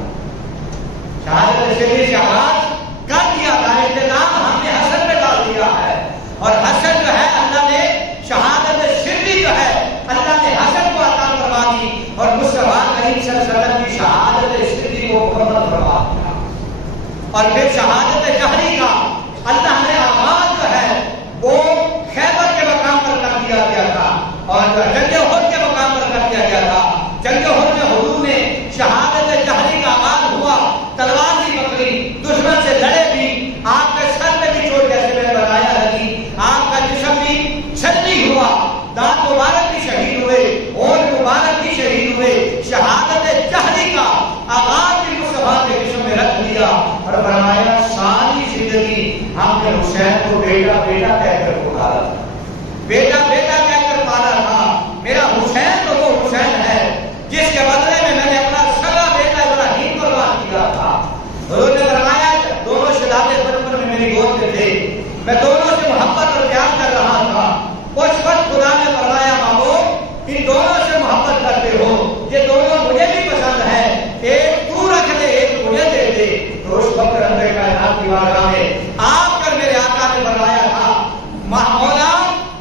شہادت سری سے آغاز کر دیا تھا، اختتام ہم نے حسن میں ڈال دیا ہے، اور حسن جو ہے اللہ نے شہادت سری جو ہے اللہ نے حسن کو عطا فرما دی، اور مصطفیٰ کریم صلی اللہ علیہ وسلم کی شہادت سری کو مکمل فرما دیا۔ اور پھر شہادت جہری کا اللہ نے آغاز جو ہے وہ خیبر کے مقام پر کر دیا گیا تھا، اور جنگ احد کے مقام پر کر دیا گیا تھا۔ جنگ احد میں حضور نے شہادت جہری کا آغاز ہوا، تلوار بھی پکڑی، دشمن سے لڑے بھی، آپ کے سر میں بھی چوٹ جیسے میں نے بتایا لگی، آپ کا جسم بھی چھلنی ہوا، دانت مبارک بھی شہید ہوئے، ہونٹ مبارک بھی شہید ہوئے۔ شہادت جہری کا آغاز بھی مصطفیٰ کے جسم میں رکھ دیا، اور فرمایا ساری زندگی ہم نے حسین کو بیٹا بیٹا کہہ کر پکارا تھا، بیٹا بیٹا کہہ کر پالا تھا۔ میرا حسین تو وہ حسین ہے جس کے بدلے میں میں نے اپنا سگا بیٹا ابراہیم قربان کیا تھا۔ حضور نے فرمایا دونوں شہزادے بچپن میں میری گود میں تھے، میں دونوں سے محبت اور پیار کر رہا تھا، اس وقت خدا نے فرمایا محبوب ان دونوں سے محبت کرتے ہو، یہ دونوں مجھے بھی پسند ہے، ایک تو رکھ لے ایک مجھے دے دے۔ تو اس وقت رب کائنات کی بارگاہ میں آپ کر میرے آقا نے فرمایا تھا مولا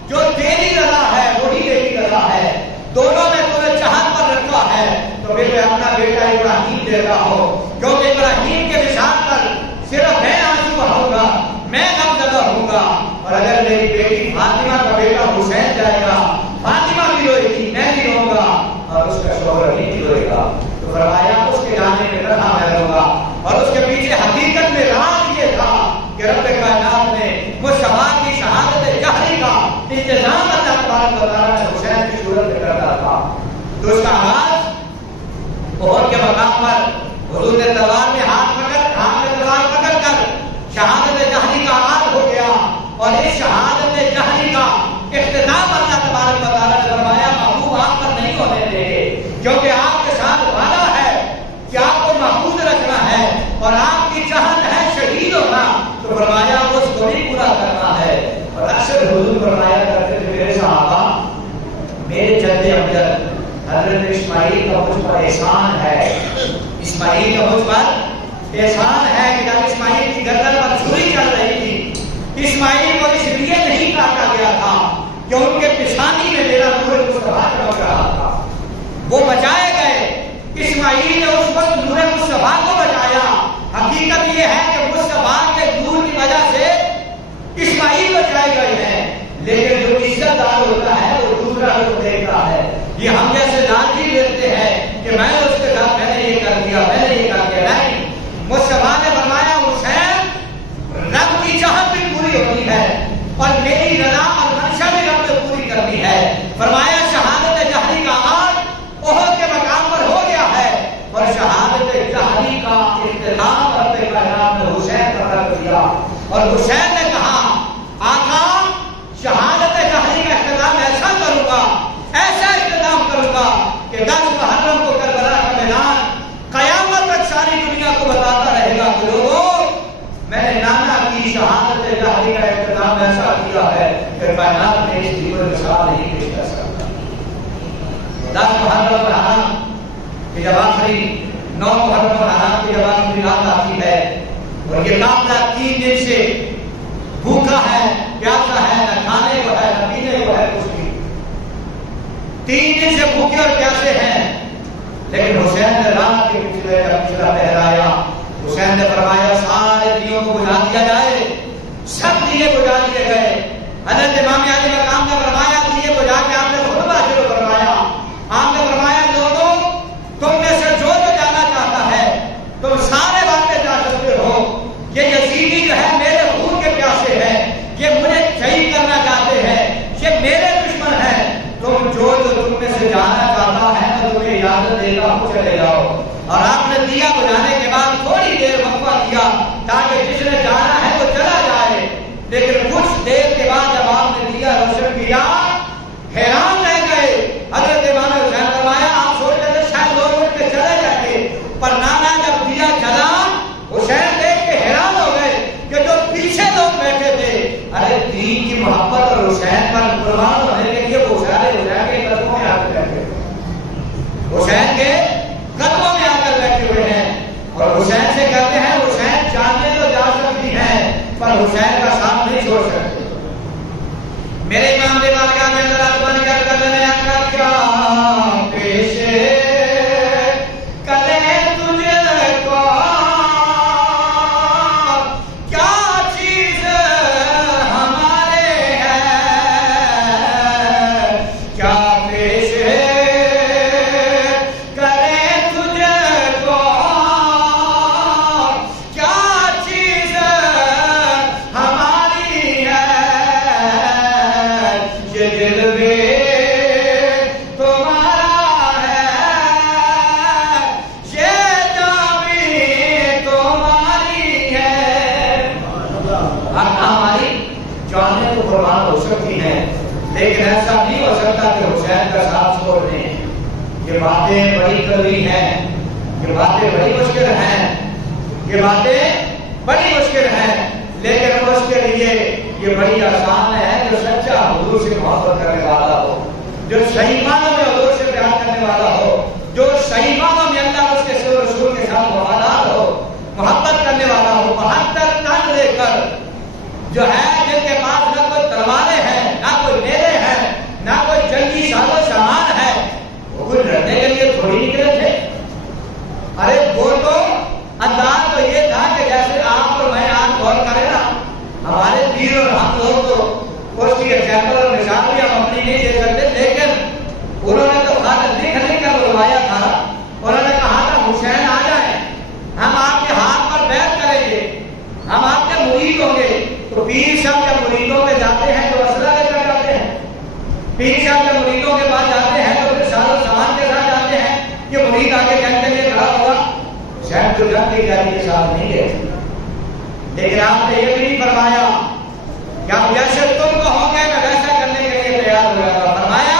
جو تیری رضا ہے وہی میری رضا ہے، دونوں میں تمہیں چاہت پر رکھا ہے، تو پھر میں اپنا بیٹا ابراہیم دیتا ہوں، کیونکہ ابراہیم کے مثال پر صرف میں آنسو بہاؤں گا، میں غمزدہ ہوں گا، اور اگر میری بیٹی فاطمہ کا بیٹا حسین جائے گا فاطمہ بھی روئے گی، میں بھی روؤں گا، اور اس کا شوہر بھی روئے گا۔ تو فرمایا اس کے جانے میں طرح میں رہوں گا، اور اس کے پیچھے حقیقت میں راز یہ تھا کہ رب کائنات نے مصطفیٰ کی شہادت جہری کا انتظام اللہ تبارک و تعالیٰ نے حسین کی صورت میں کرتا تھا۔ تو اس کا آغاز احد کے مقام پر حضور نے تلوار میں ہاتھ میں تلوار پکڑ کر شہادت جہری کا آغاز ہو گیا، اور اس شہادت جہری کا اختتام اللہ تبارک و تعالیٰ نے فرمایا محبوب آپ پر نہیں ہونے دیں گے، کیونکہ آپ کے ساتھ وعدہ ہے کہ آپ کو محفوظ رکھنا ہے، اور آپ کی چاہت ہے شہید ہونا، تو فرمایا اس کو بھی پورا کرنا ہے۔ اور اکثر حضور فرمایا کرتے تھے میرے صحابہ میرے جد امجد حضرت اسماعیل کا مجھ پر احسان ہے، اسماعیل کا مجھ پر احسان ہے کہ جب اسماعیل کی گردن پر چھری چل رہی تھی، اسماعیل کو اس لیے نہیں کاٹا گیا تھا کہ ان کے پیشانی میں میرا نور مصطفیٰ چمک رہا تھا، وہ بچائے گئے۔ اسماعیل نے اس وقت نور مصطفیٰ کو بچایا۔ حقیقت یہ ہے کہ مصطفیٰ کے نور کی وجہ سے اسماعیل بچائے گئے ہیں، لیکن جو عزت دار ہوتا ہے وہ دوسرا کو دیکھتا ہے۔ یہ ہم جیسے دانتی دیکھتے ہیں کہ میں اس کے ساتھ میں نے یہ کر دیا، میں نے یہ کر دیا، نہیں۔ مصطفیٰ نے فرمایا حسین رب کی چاہت بھی پوری ہونی ہے، اور میری رضا اور منشا بھی رب نے پوری کرنی ہے۔ فرمایا شہادت جہاں اور حسین نے کہا آقا شہادت جہری کا اختتام ایسا کروں گا، ایسا اختتام کروں گا کہ 10 محرم کو کربلا کا میدان قیامت تک ساری دنیا کو بتاتا رہے گا کہ لوگوں میں نے نانا کی شہادت جہری کا اختتام ایسا کیا ہے کہ کائنات میں اس کی کوئی مثال نہیں پیش کر سکتا۔ 10 محرم الحرام کی جب آخری 9 محرم الحرام کی جب آخری رات آتی ہے اور یہ قافلہ 3 دن سے بھوکا ہے، پیاسا ہے، نہ کھانے کو ہے نہ پینے کو ہے کچھ بھی، 3 دن سے بھوکے اور پیاسے ہیں، لیکن حسین نے رات کے پچھلا پہرایا۔ حسین نے فرمایا سارے دیوں کو بجھا دیا جائے، سب دیے بجھا دیے گئے۔ حضرت امام علی مقام نے فرمایا دیے بجھا کے آپ نے خطبہ شروع فرمایا۔ آپ نے فرمایا لوگوں تم میں سے جو جانا چاہتا ہے تم سارے باتیں جا سکتے ہو، یہ یزیدی جو ہے میرے خون کے پیاسے ہیں، یہ مجھے شہید کرنا چاہتے ہیں، یہ میرے دشمن ہیں، تم جو تم میں سے جانا چاہتا ہے میں تمہیں اجازت دیتا ہوں چلے جاؤ۔ اور آپ نے دیا بجھانے کے بعد تھوڑی دیر وقفہ دیا تاکہ جس نے جانا ہے وہ چلا جائے، لیکن کچھ دیر کے بعد جب آپ نے دیا روشن کیا حیران رہ گئے۔ حضرت امام حسین فرمایا آپ سوچتے تھے شاید لوگ اٹھ کے چلے جائیں گے، پر نانا جب دیا جلا حسین دیکھ کے حیران ہو گئے کہ جو پیچھے لوگ بیٹھے تھے ارے دین کی محبت اور حسین پر قربان ہونے کے لیے وہ سارے حسین کے قدموں میں آ کر بیٹھے، حسین کے قدموں میں آ کر بیٹھے ہوئے ہیں اور حسین سے کہتے ہیں حسین جانے تو جا سکتی ہیں پر حسین کا ساتھ نہیں چھوڑ سکتے۔ میرے امام نے بارگاہ میں اندر آسمان کر کر لینے آقا کیا پیشے کرے تجھے کو کیا چیز ہمارے ہے، کیا پیشے کرے تجھے کو کیا چیز ہماری ہے، یہ دل بھی تمہارا ہے، یہ جان بھی تمہاری ہے۔ ہماری جانیں تو قربان ہو سکتی ہیں لیکن ایسا نہیں ہو سکتا کہ حسین کا ساتھ چھوڑ دیں۔ یہ باتیں بڑی کڑوی ہیں، یہ باتیں بڑی مشکل ہیں، یہ باتیں بڑی مشکل ہیں، لیکن اس کے لیے یہ بڑی آسان ہے جو سچا حضور سے محبت کرنے والا ہو، جو صحیح معنوں میں حضور سے پیار کرنے والا ہو، جو صحیح معنوں میں اللہ اس کے رسول کے ساتھ وفادار ہو، محبت کرنے والا ہو، 72 تن لے کر جو ہے جن کے پاس نہ کوئی تلواریں ہیں نہ کوئی نیزے ہیں نہ کوئی جنگی ساز و سامان ہے، وہ کوئی لڑنے کے لیے تھوڑی نکلے تھے۔ ارے وہ تو انداز تو یہ تھا کہ جیسے آپ اور میں آج غور کریں نا، ہمارے پیر اور ہم لوگ تو اس کی ایگزامپل اور مثال بھی ہم اپنی نہیں دے سکتے، لیکن انہوں نے تو خالد دیکھ نہیں کر بلوایا تھا، انہوں نے کہا تھا حسین آ جائیں ہم آپ کے ہاتھ پر بیعت کریں گے، ہم آپ کے مرید ہوں گے۔ تو پیر صاحب جب مریدوں پہ جاتے ہیں تو اسلحہ لے کر جاتے ہیں، پیر صاحب جب مریدوں کے پاس جاتے ہیں تو پھر سارے سامان کے ساتھ جاتے ہیں۔ یہ مرید آگے کہتے ہیں کھڑا ہوگا شاید تو جنگ کی تیاری کے ساتھ نہیں گئے، لیکن آپ نے یہ بھی نہیں فرمایا کہ آپ جیسے تم کو ہوں گے میں ویسا کرنے کے لیے تیار ہو جائے گا۔ فرمایا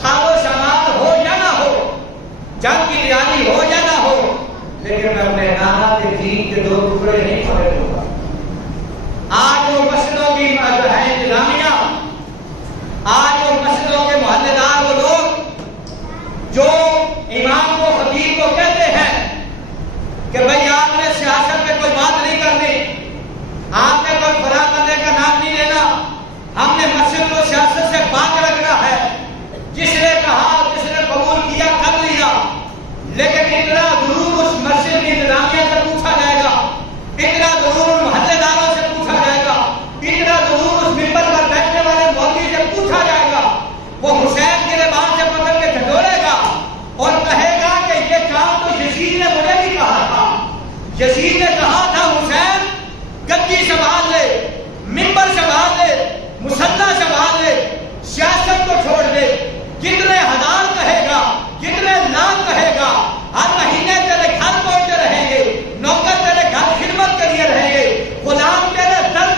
سارو سامان ہو یا نہ ہو، جنگ کی تیاری ہو یا نہ ہو، لیکن میں اپنے نانا کے دین کے 2 ٹکڑے نہیں پڑے دوں گا۔ آج وہ مسجدوں کی جو ہے انتظامیہ، آج وہ مسجدوں کے محلے دار وہ لوگ جو امام کو خطیب کو کہتے ہیں کہ بھئی آپ نے سیاست میں کوئی بات نہیں کرنی، آپ نے کوئی فلاں بندے کا نام نہیں لینا، ہم نے مسجد کو سیاست سے باہر رکھنا ہے، جس نے کہا جس نے قبول کیا کر لیا، لیکن اتنا ضرور اس مسجد کی انتظامیہ سے پوچھا جائے گا، اتنا ضرور محلے داروں سے پوچھا جائے گا، اتنا ضرور اس ممبر پر بیٹھنے والے مولوی سے پوچھا جائے گا، وہ حسین کے لباس سے پکڑ کے جھٹولے گا اور کہے گا کہ یہ کام تو یزید نے مجھے بھی کہا تھا، یزید نے کہا تھا حسین گدی سنبھال لے، ممبر سنبھال لے، مسلح سنبھال لے، سیاست کو چھوڑ دے، جتنے ہزار کہے گا جتنے لاکھ کہے گا، ہر مہینے تیرے گھر پہنچتے رہیں گے، نوکر تیرے گھر خدمت کے لیے رہیں گے، غلام تیرے در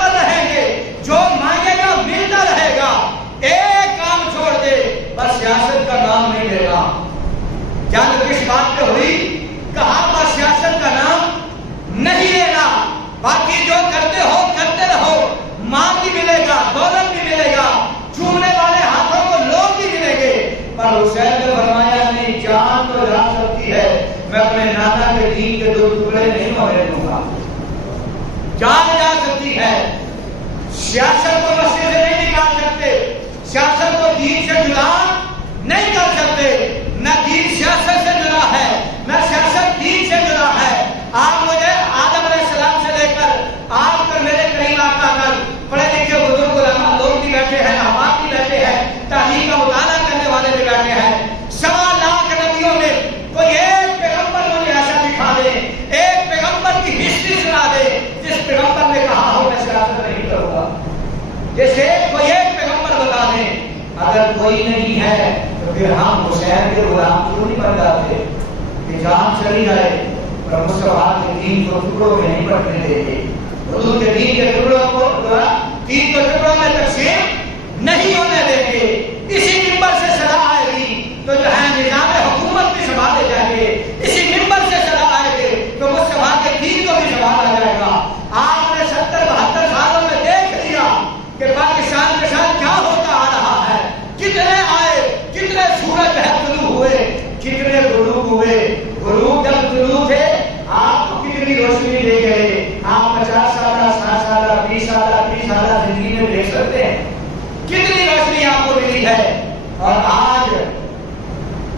بات پہ ہوئی، کہا بس سیاست کا نام نہیں لینا، باقی جو کرتے ہو کرتے رہو، مال بھی ملے گا، دولت بھی ملے گا، چومنے والے ہاتھوں کو لوگ بھی ملیں گے، پر حسین نے فرمایا نہیں، جان تو جا سکتی ہے، میں اپنے نانا کے دین کے 2 ٹکڑے نہیں ہونے دوں گا۔ جان جا سکتی ہے، سیاست کو مسجد سے نہیں نکال سکتے، سیاست کو دین سے جدا نہیں کر سکتے، نہ دین سیاست سے جدا ہے، نہ سیاست دین سے جدا ہے۔ آپ مجھے آدم علیہ السلام سے لے کر آپ کر میرے کریم آقا تک پڑھے لکھے بزرگ علماء لوگ بھی بیٹھے ہیں، احباب بھی بیٹھے ہیں، تحقیق کا مطالعہ کرنے والے بھی بیٹھے ہیں، 1.25 لاکھ نبیوں میں کوئی ایک پیغمبر مجھے ایسا دکھا دے، ایک پیغمبر کی ہسٹری سنا دے جس پیغمبر نے کہا ہو میں سیاست نہیں کروں گا، جیسے کوئی ایک پیغمبر بتا دیں۔ اگر کوئی نہیں ہے تو پھر ہم حسین کے غلام کیوں نہیں بن جاتے کہ جان چلی جائے پر مصطفیٰ کے دین کو ٹکڑوں میں نہیں بٹنے دیں گے، حضور کے دین کے ٹکڑوں کو تین ٹکڑوں میں تقسیم نہیں ہونے دیں گے۔ اسی منبر سے صدا آئے گی تو جو ہے نظام حکومت بھی سنبھالے جائیں گے، اسی منبر سے صدا آئے گی تو مصطفیٰ کے دین کو بھی سنبھالا جائے گا۔ آپ نے 70-72 سالوں میں دیکھ لیا کہ پاکستان کے ساتھ کیا ہوتا آ رہا ہے، کتنے آئے، کتنے سورج ہے طلوع ہوئے، کتنے غروب ہوئے، غروب جب طلوع تھے آپ کو کتنی روشنی لے گئے، آپ 50 سالہ 60 سالہ 20 سالہ 30 سالہ زندگی میں دیکھ سکتے ہیں کتنی روشنی آپ کو ملی ہے۔ اور آج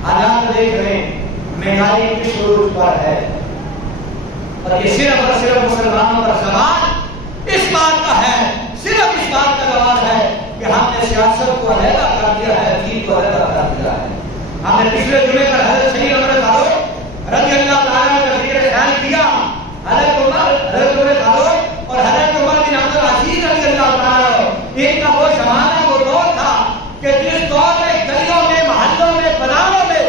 حالات دیکھ رہے ہیں، مہنگائی کس عروج پر ہے، اور یہ صرف اور صرف مسلمانوں کا سوال اس بات کا ہے، صرف اس بات کا سوال ہے کہ ہم نے سیاست کو علیحدہ کر دیا ہے، دین کو علیحدہ کر دیا ہے۔ ہم نے پچھلے جمعے پر حضرت سید عمر فاروق رضی اللہ تعالیٰ نے تذکیر خیال کیا، حضرت عمر فاروق اور حضرت عمر بن عبد العزیز رضی اللہ تعالیٰ، ان کا وہ زمانہ وہ دور تھا کہ جس دور میں گلیوں میں محلوں میں بازاروں میں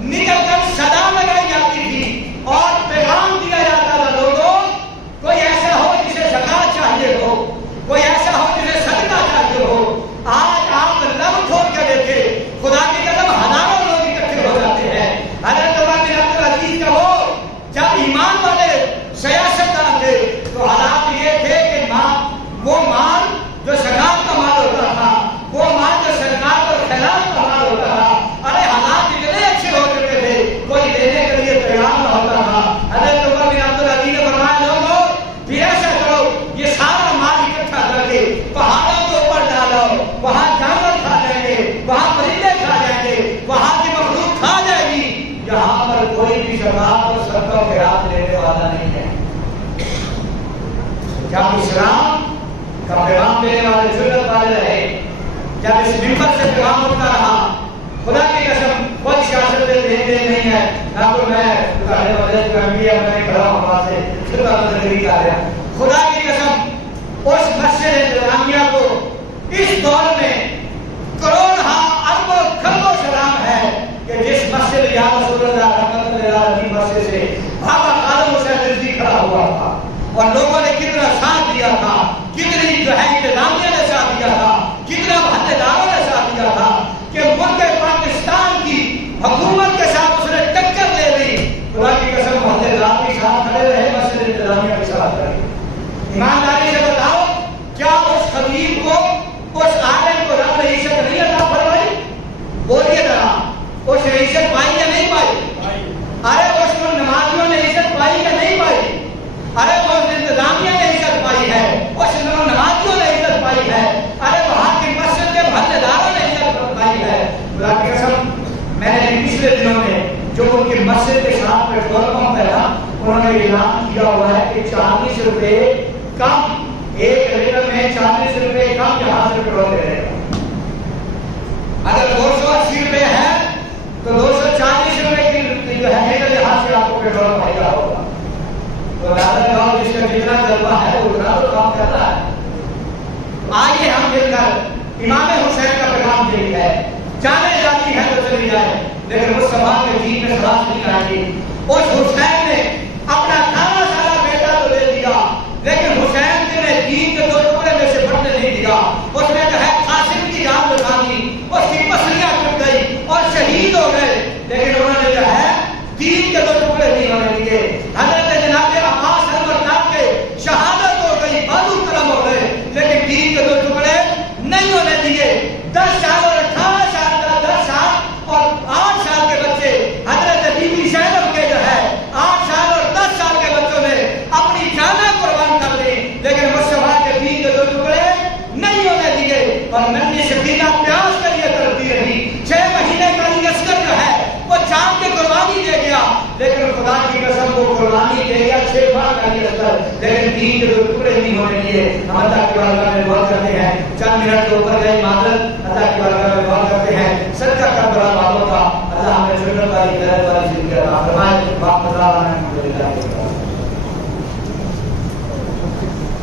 نکل کر صدا لگائی جاتی تھی اور پیغام دیا جاتا تھا لوگوں کوئی ایسا ہو جسے زکات چاہیے ہو، کوئی ایسا ہو جسے صدقہ چاہیے ہو۔ آج آپ لب کھول کے دیکھیں، خدا کی قسم ہزاروں لوگ اکٹھے ہو جاتے ہیں۔ حضرت عمر بن عبد العزیز کا وہ جب ایمان والے سیاستدان تھے تو حالات یہ تھے کہ وہ مال جو زکات کا مال ہوتا تھا، وہ مال جو صدقات اور خیرات کا مال ہوتا تھا، ارے حالات اتنے اچھے ہو چکے تھے کوئی لینے کے لیے تیار نہ ہوتا تھا۔ حضرت عمر بن عبد العزیز نے فرمایا لوگوں پھر ایسا کرو، یہ سارا مال اکٹھا کر کے پہاڑوں کے اوپر ڈالو، وہاں جانور کھا جائیں گے، وہاں پرندے کھا جائیں گے، وہاں کی مخلوق کھا جائے گی، یہاں پر کوئی بھی زکات اور صدقہ و خیرات لینے والا نہیں ہے۔ جب اسلام کا پیغام دینے والے ضرورت والے رہے، جب اس منبر سے پیغام اٹھتا رہا، خدا کی قسم کوئی سیاست دین نہیں ہے، نہ تو میں اتارے والے جو انبیاء میں کھڑا ہوں وہاں سے خدا تقریر کر رہا، خدا کی قسم اس مسجد انتظامیہ کو اس دور میں کروڑ اربوں کھربوں سلام ہے کہ جس مسجد یا رسول اللہ رحمت اللہ علیہ مسجد سے بابا عالم حسین رضوی کھڑا ہوا تھا اور لوگوں نے کتنا ساتھ دیا تھا، کتنی جو ہے انتظامیہ نے ساتھ دیا تھا، کتنا محلے داروں نے ساتھ دیا تھا کہ ملک پاکستان کی حکومت کے ساتھ اس نے ٹکر لے لی۔ خدا کی قسم محلے دار بھی ساتھ کھڑے رہے، مسجد انتظامیہ بھی ساتھ کھڑے۔ ایمانداری سے بتاؤ کیا اس خطیب کو اس عالم کو رب نے عزت نہیں عطا فرمائی؟ بولیے ذرا، اس نے عزت پائی یا نہیں پائی؟ ارے اس کو نمازیوں نے عزت پائی یا نہیں پائی؟ ارے وہ انتظامیہ نے عزت پائی ہے، اس نمازیوں نے عزت پائی ہے، ارے وہاں کی مسجد کے محلے داروں نے عزت پائی ہے۔ خدا کی قسم میں نے پچھلے دنوں میں جو ان کی مسجد کے ساتھ پیٹرول پمپ ہے نا، انہوں نے اعلان کیا ہوا ہے کہ 40 روپے کم، ایک لیٹر میں 40 روپے کم یہاں سے پیٹرول دے رہے ہیں۔ اگر 280 روپے ہے تو 240 روپے کی جو ہے لیٹر یہاں سے آپ کو پیٹرول مہیا ہوگا۔ تو لہٰذا جس کا جتنا جذبہ ہے اتنا تو کام کر رہا ہے۔ آئیے ہم مل کر امام حسین کا پیغام دے ہے، جانے جاتی ہے تو چلی جائے لیکن مصطفیٰ کے دین میں خلاف نہیں آئے گی۔ اس حسین نے اپنا 18 سالہ بیٹا تو دے دیا لیکن حسین نے دین کے 2 ٹکڑے میں سے بٹنے نہیں دیا۔ اس نے جو ہے قاسم کی جان بچا دی، اس کی پسلیاں ٹوٹ گئی اور شہید ہو گئے، لیکن انہوں نے جو ہے دین کو قربانی دے گیا شفا کا یہ اثر، لیکن دین کے ٹکڑے نہیں ہونے دیے. ہم اللہ کی بارگاہ میں دعا کرتے ہیں، چند منٹ کے اوپر گئے معذرت، اللہ کی بارگاہ میں دعا کرتے ہیں صدقہ کربلا والوں کا اللہ ہمیں سنت والی غیرت والی